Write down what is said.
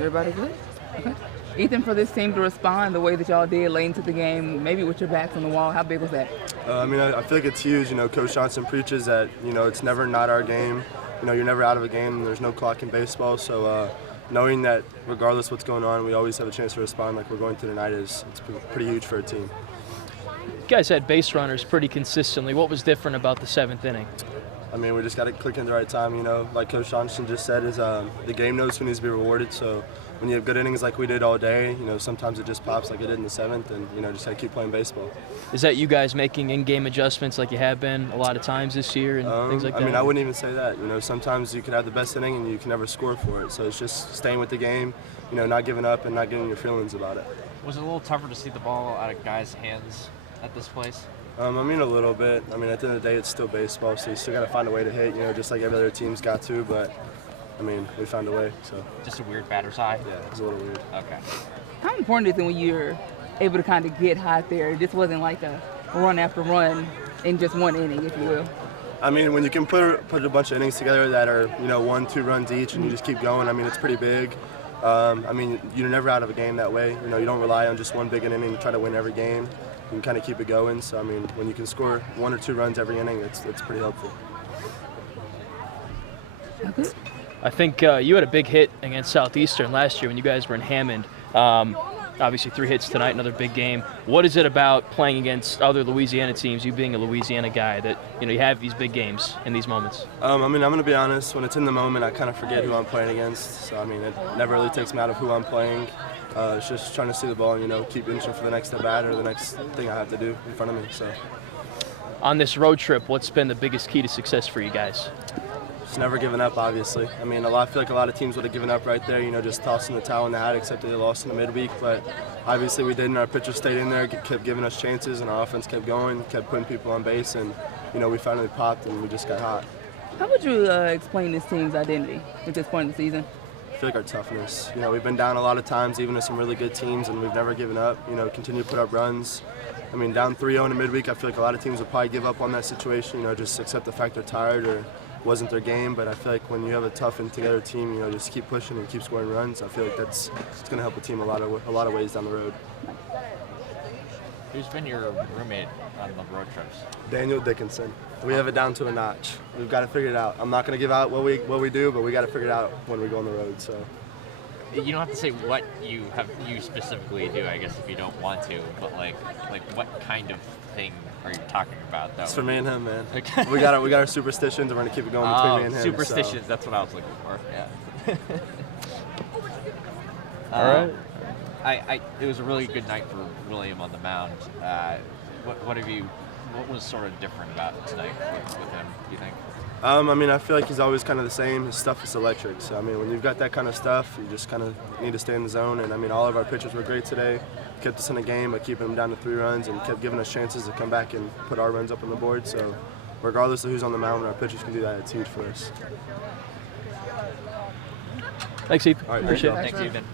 Everybody good? Okay. Ethan, for this team to respond the way that y'all did late into the game, maybe with your backs on the wall, how big was that? I feel like it's huge. Coach Johnson preaches that, it's never not our game. You're never out of a game, and there's no clock in baseball. So knowing that regardless what's going on, we always have a chance to respond like we're going to tonight it's pretty huge for a team. You guys had base runners pretty consistently. What was different about the 7th inning? We just got to click in the right time. Like Coach Johnson just said, is the game knows who needs to be rewarded. So when you have good innings like we did all day, sometimes it just pops like it did in the 7th, and just got to keep playing baseball. Is that you guys making in-game adjustments like you have been a lot of times this year and things like that? I wouldn't even say that. Sometimes you could have the best inning and you can never score for it. So it's just staying with the game, not giving up and not getting your feelings about it. Was it a little tougher to see the ball out of guys' hands at this place? A little bit. At the end of the day, it's still baseball, so you still got to find a way to hit, just like every other team's got to, but, we found a way, so. Just a weird batter's eye? Yeah, it's a little weird. Okay. How important is it when you're able to kind of get hot there? It just wasn't like a run after run in just one inning, if you will. When you can put a bunch of innings together that are, 1-2 runs each and you just keep going, it's pretty big. You're never out of a game that way. You don't rely on just one big inning to try to win every game. You can kind of keep it going. So, when you can score 1 or 2 runs every inning, it's pretty helpful. Okay. I think you had a big hit against Southeastern last year when you guys were in Hammond. Obviously 3 hits tonight, another big game. What is it about playing against other Louisiana teams, you being a Louisiana guy, that you have these big games in these moments? I'm going to be honest. When it's in the moment, I kind of forget who I'm playing against. So, it never really takes me out of who I'm playing. It's just trying to see the ball and, keep inching for the next at bat or the next thing I have to do in front of me. So, on this road trip, what's been the biggest key to success for you guys? Just never giving up, obviously. I feel like a lot of teams would have given up right there, just tossing the towel in the hat, except they lost in the midweek. But obviously we didn't. Our pitchers stayed in there, kept giving us chances, and our offense kept going, kept putting people on base, and, we finally popped and we just got hot. How would you explain this team's identity at this point in the season? I feel like our toughness. We've been down a lot of times, even to some really good teams, and we've never given up. Continue to put up runs. Down 3-0 in the midweek, I feel like a lot of teams would probably give up on that situation, just accept the fact they're tired or wasn't their game. But I feel like when you have a tough and together team, just keep pushing and keep scoring runs. I feel like it's going to help a team a lot of ways down the road. Who's been your roommate on the road trips? Daniel Dickinson. We have it down to a notch. We've got to figure it out. I'm not going to give out what we do, but we got to figure it out when we go on the road. So. You don't have to say what you specifically do, I guess, if you don't want to. But like what kind of thing are you talking about, though? It's for me and him, man. we got our superstitions, and we're gonna keep it going between me and him. Superstitions. So. That's what I was looking for. Yeah. All right. It was a really good night for William on the mound. What was sort of different about tonight with him, do you think? I feel like he's always kind of the same. His stuff is electric. So, when you've got that kind of stuff, you just kind of need to stay in the zone. And, all of our pitchers were great today. Kept us in the game by keeping them down to 3 runs and kept giving us chances to come back and put our runs up on the board. So, regardless of who's on the mound, when our pitchers can do that, it's huge for us. Thanks, Ethan. All right, appreciate it. Thanks, Ethan.